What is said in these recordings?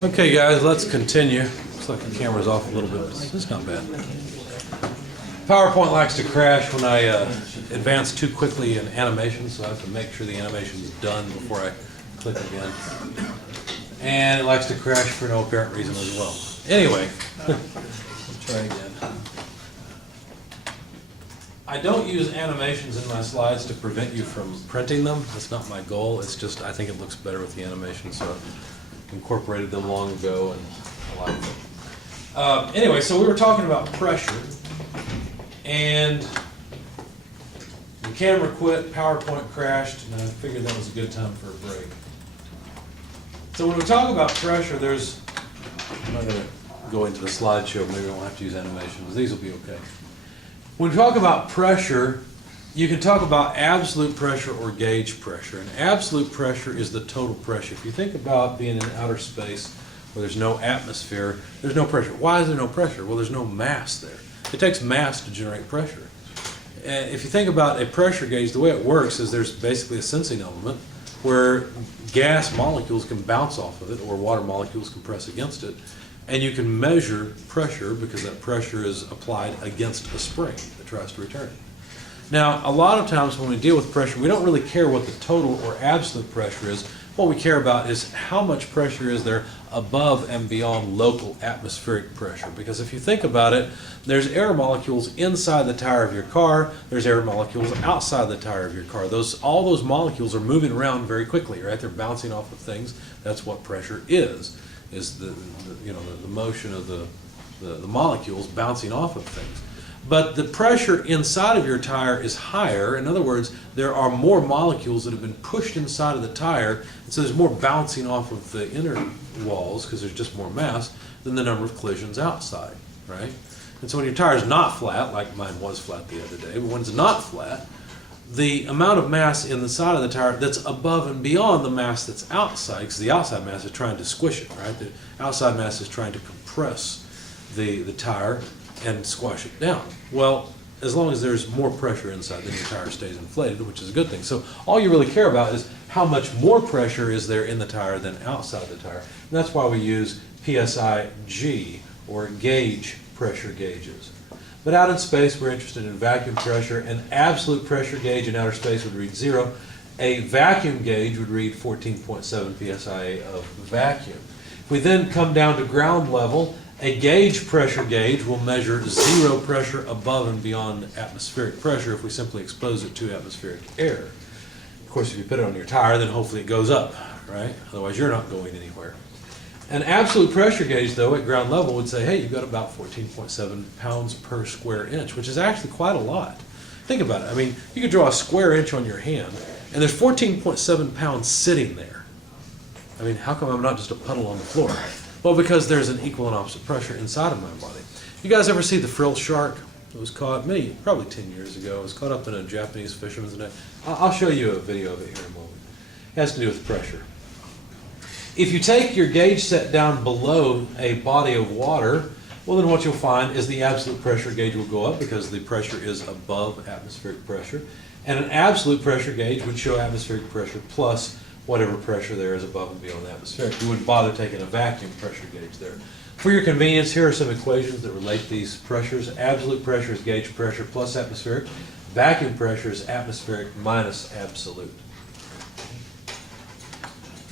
Okay guys, let's continue. Looks like the camera's off a little bit, but it's not bad. PowerPoint likes to crash when I advance too quickly in animation, so I have to make sure the animation is done before I click again. And it likes to crash for no apparent reason as well. Anyway, let's try again. I don't use animations in my slides to prevent you from printing them. That's not my goal. It's just I think it looks better with the animation, so I incorporated them long ago and I like them. Anyway, so we were talking about pressure, and the camera quit, PowerPoint crashed, and I figured that was a good time for a break. So when we talk about pressure, I'm not going to go into the slideshow, maybe I won't have to use animations. These will be okay. When we talk about pressure, you can talk about absolute pressure or gauge pressure. And absolute pressure is the total pressure. If you think about being in outer space where there's no atmosphere, there's no pressure. Why is there no pressure? Well, there's no mass there. It takes mass to generate pressure. And if you think about a pressure gauge, the way it works is there's basically a sensing element where gas molecules can bounce off of it or water molecules can press against it. And you can measure pressure because that pressure is applied against a spring that tries to return it. Now, a lot of times when we deal with pressure, we don't really care what the total or absolute pressure is. What we care about is how much pressure is there above and beyond local atmospheric pressure. Because if you think about it, there's air molecules inside the tire of your car, there's air molecules outside the tire of your car. All those molecules are moving around very quickly, right? They're bouncing off of things. That's what pressure is the motion of the molecules bouncing off of things. But the pressure inside of your tire is higher. In other words, there are more molecules that have been pushed inside of the tire, and so there's more bouncing off of the inner walls because there's just more mass than the number of collisions outside, right? And so when your tire is not flat, like mine was flat the other day, but when it's not flat, the amount of mass in the side of the tire that's above and beyond the mass that's outside, because the outside mass is trying to squish it, right? The outside mass is trying to compress the tire and squash it down. Well, as long as there's more pressure inside, then your tire stays inflated, which is a good thing. So all you really care about is how much more pressure is there in the tire than outside the tire. And that's why we use PSI-G, or gauge pressure gauges. But out in space, we're interested in vacuum pressure. An absolute pressure gauge in outer space would read 0. A vacuum gauge would read 14.7 psi of vacuum. If we then come down to ground level, a gauge pressure gauge will measure 0 pressure above and beyond atmospheric pressure if we simply expose it to atmospheric air. Of course, if you put it on your tire, then hopefully it goes up, right? Otherwise, you're not going anywhere. An absolute pressure gauge, though, at ground level would say, hey, you've got about 14.7 pounds per square inch, which is actually quite a lot. Think about it. I mean, you could draw a square inch on your hand, and there's 14.7 pounds sitting there. I mean, how come I'm not just a puddle on the floor? Well, because there's an equal and opposite pressure inside of my body. You guys ever see the frill shark? It was caught, probably 10 years ago. It was caught up in a Japanese fisherman's net. I'll show you a video of it here in a moment. It has to do with pressure. If you take your gauge set down below a body of water, well, then what you'll find is the absolute pressure gauge will go up because the pressure is above atmospheric pressure. And an absolute pressure gauge would show atmospheric pressure plus whatever pressure there is above and beyond the atmospheric. You wouldn't bother taking a vacuum pressure gauge there. For your convenience, here are some equations that relate these pressures. Absolute pressure is gauge pressure plus atmospheric. Vacuum pressure is atmospheric minus absolute.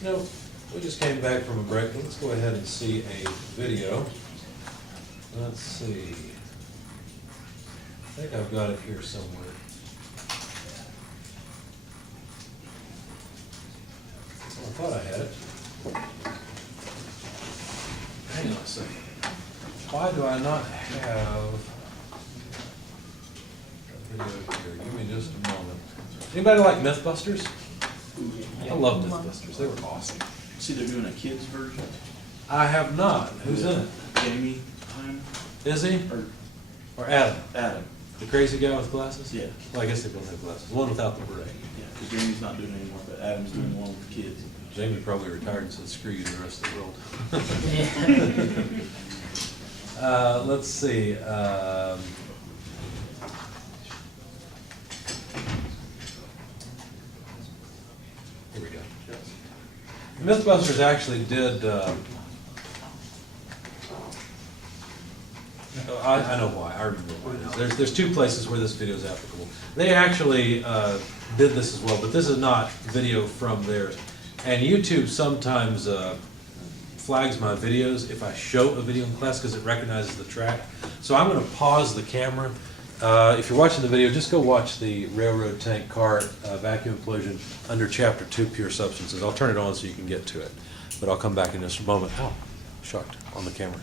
Now, we just came back from a break. Let's go ahead and see a video. Let's see. I think I've got it here somewhere. I thought I had it. Hang on a second. Why do I not have that video here? Give me just a moment. Anybody like Mythbusters? I love Mythbusters. They were awesome. See, they're doing a kids version. I have not. Who's in it? Jamie. Is he? Or Adam? Adam. The crazy guy with glasses? Yeah. Well, I guess they both have glasses. One without the beret. Yeah, because Jamie's not doing it anymore, but Adam's doing the one with the kids. Jamie probably retired and said, screw you to the rest of the world. Let's see. Here we go. Mythbusters actually did I know why, I remember why now. There's two places where this video is applicable. They actually did this as well, but this is not video from theirs. And YouTube sometimes flags my videos if I show a video in class because it recognizes the track. So I'm going to pause the camera. If you're watching the video, just go watch the railroad tank car vacuum implosion under Chapter 2, Pure Substances. I'll turn it on so you can get to it. But I'll come back in just a moment. Oh, shocked on the camera.